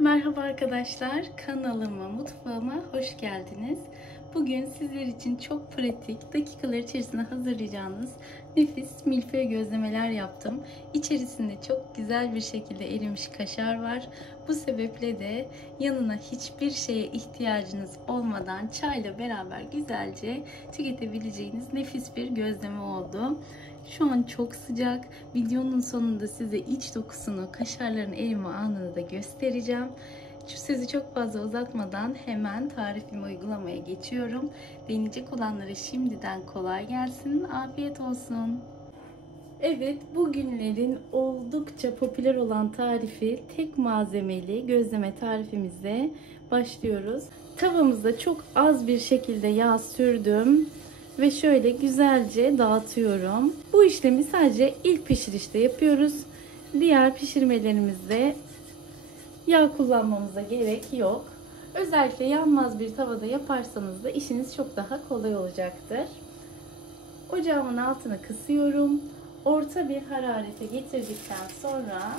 Merhaba arkadaşlar, kanalıma, mutfağıma hoş geldiniz. Bugün sizler için çok pratik, dakikalar içerisinde hazırlayacağınız nefis milföy gözlemeler yaptım. İçerisinde çok güzel bir şekilde erimiş kaşar var. Bu sebeple de yanına hiçbir şeye ihtiyacınız olmadan çayla beraber güzelce tüketebileceğiniz nefis bir gözleme oldu. Şu an çok sıcak. Videonun sonunda size iç dokusunu, kaşarların erime anını da göstereceğim. Şu sözü çok fazla uzatmadan hemen tarifimi uygulamaya geçiyorum. Deneyecek olanlara şimdiden kolay gelsin, afiyet olsun. Evet, bugünlerin oldukça popüler olan tarifi tek malzemeli gözleme tarifimize başlıyoruz. Tavamızda çok az bir şekilde yağ sürdüm ve şöyle güzelce dağıtıyorum. Bu işlemi sadece ilk pişirişte yapıyoruz. Diğer pişirmelerimizde yağ kullanmamıza gerek yok. Özellikle yanmaz bir tavada yaparsanız da işiniz çok daha kolay olacaktır. Ocağımın altını kısıyorum. Orta bir hararete getirdikten sonra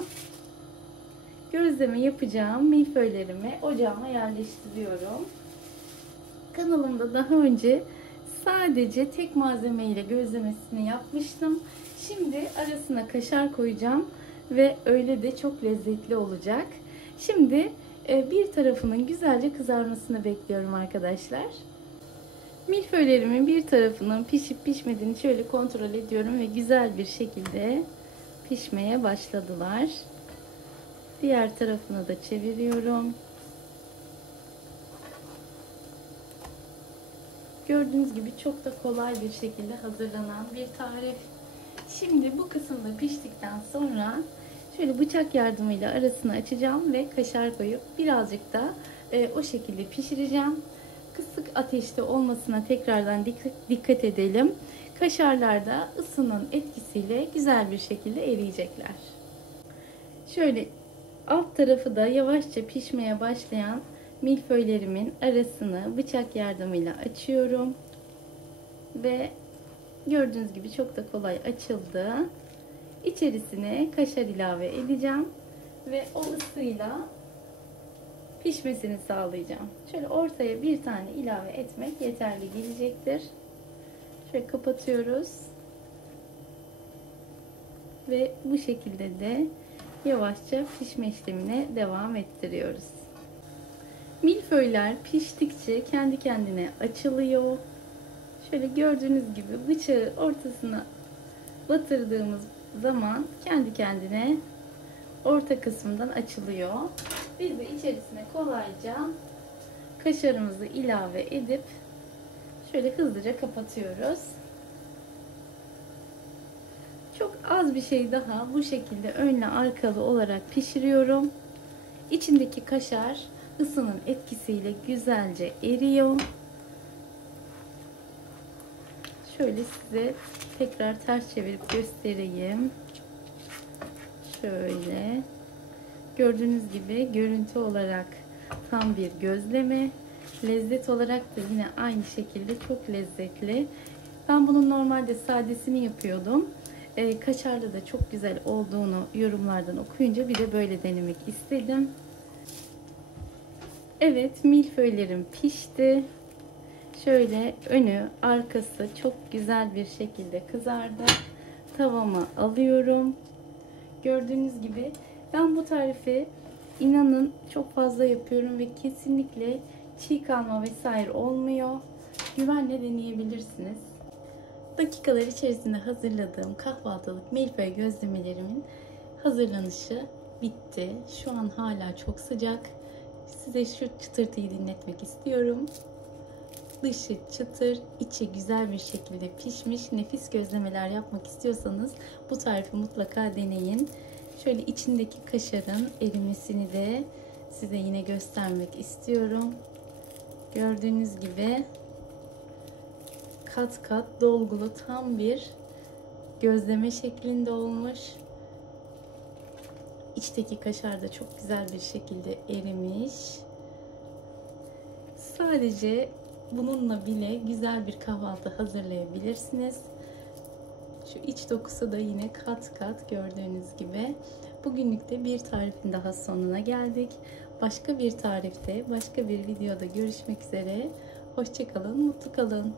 gözleme yapacağım milföylerimi ocağıma yerleştiriyorum. Kanalımda daha önce sadece tek malzeme ile gözlemesini yapmıştım. Şimdi arasına kaşar koyacağım ve öyle de çok lezzetli olacak. Şimdi bir tarafının güzelce kızarmasını bekliyorum arkadaşlar. Milföylerimin bir tarafının pişip pişmediğini şöyle kontrol ediyorum ve güzel bir şekilde pişmeye başladılar. Diğer tarafını da çeviriyorum. Gördüğünüz gibi çok da kolay bir şekilde hazırlanan bir tarif. Şimdi bu kısımda piştikten sonra şöyle bıçak yardımıyla arasını açacağım ve kaşar koyup birazcık da o şekilde pişireceğim. Kısık ateşte olmasına tekrardan dikkat edelim. Kaşarlar da ısının etkisiyle güzel bir şekilde eriyecekler. Şöyle alt tarafı da yavaşça pişmeye başlayan milföylerimin arasını bıçak yardımıyla açıyorum. Ve gördüğünüz gibi çok da kolay açıldı. İçerisine kaşar ilave edeceğim ve o ısıyla pişmesini sağlayacağım. Şöyle ortaya bir tane ilave etmek yeterli gelecektir. Şöyle kapatıyoruz. Ve bu şekilde de yavaşça pişme işlemine devam ettiriyoruz. Milföyler piştikçe kendi kendine açılıyor. Şöyle gördüğünüz gibi bıçağı ortasına batırdığımız zaman kendi kendine orta kısmından açılıyor. Biz de içerisine kolayca kaşarımızı ilave edip şöyle hızlıca kapatıyoruz. Çok az bir şey daha bu şekilde önle arkalı olarak pişiriyorum. İçindeki kaşar ısının etkisiyle güzelce eriyor. Şöyle size tekrar ters çevirip göstereyim. Şöyle. Gördüğünüz gibi görüntü olarak tam bir gözleme. Lezzet olarak da yine aynı şekilde çok lezzetli. Ben bunun normalde sadesini yapıyordum. Kaşarlı da çok güzel olduğunu yorumlardan okuyunca bir de böyle denemek istedim. Evet, milföylerim pişti. Şöyle önü arkası çok güzel bir şekilde kızardı. Tavama alıyorum. Gördüğünüz gibi ben bu tarifi inanın çok fazla yapıyorum ve kesinlikle çiğ kalma vesaire olmuyor. Güvenle deneyebilirsiniz. Dakikalar içerisinde hazırladığım kahvaltılık milföy gözlemelerimin hazırlanışı bitti. Şu an hala çok sıcak. Size şu çıtırtıyı dinletmek istiyorum. Dışı çıtır, içi güzel bir şekilde pişmiş nefis gözlemeler yapmak istiyorsanız bu tarifi mutlaka deneyin. Şöyle içindeki kaşarın erimesini de size yine göstermek istiyorum. Gördüğünüz gibi kat kat dolgulu tam bir gözleme şeklinde olmuş. İçteki kaşar da çok güzel bir şekilde erimiş. Sadece bununla bile güzel bir kahvaltı hazırlayabilirsiniz. Şu iç dokusu da yine kat kat gördüğünüz gibi. Bugünlük de bir tarifin daha sonuna geldik. Başka bir tarifte, başka bir videoda görüşmek üzere. Hoşça kalın, mutlu kalın.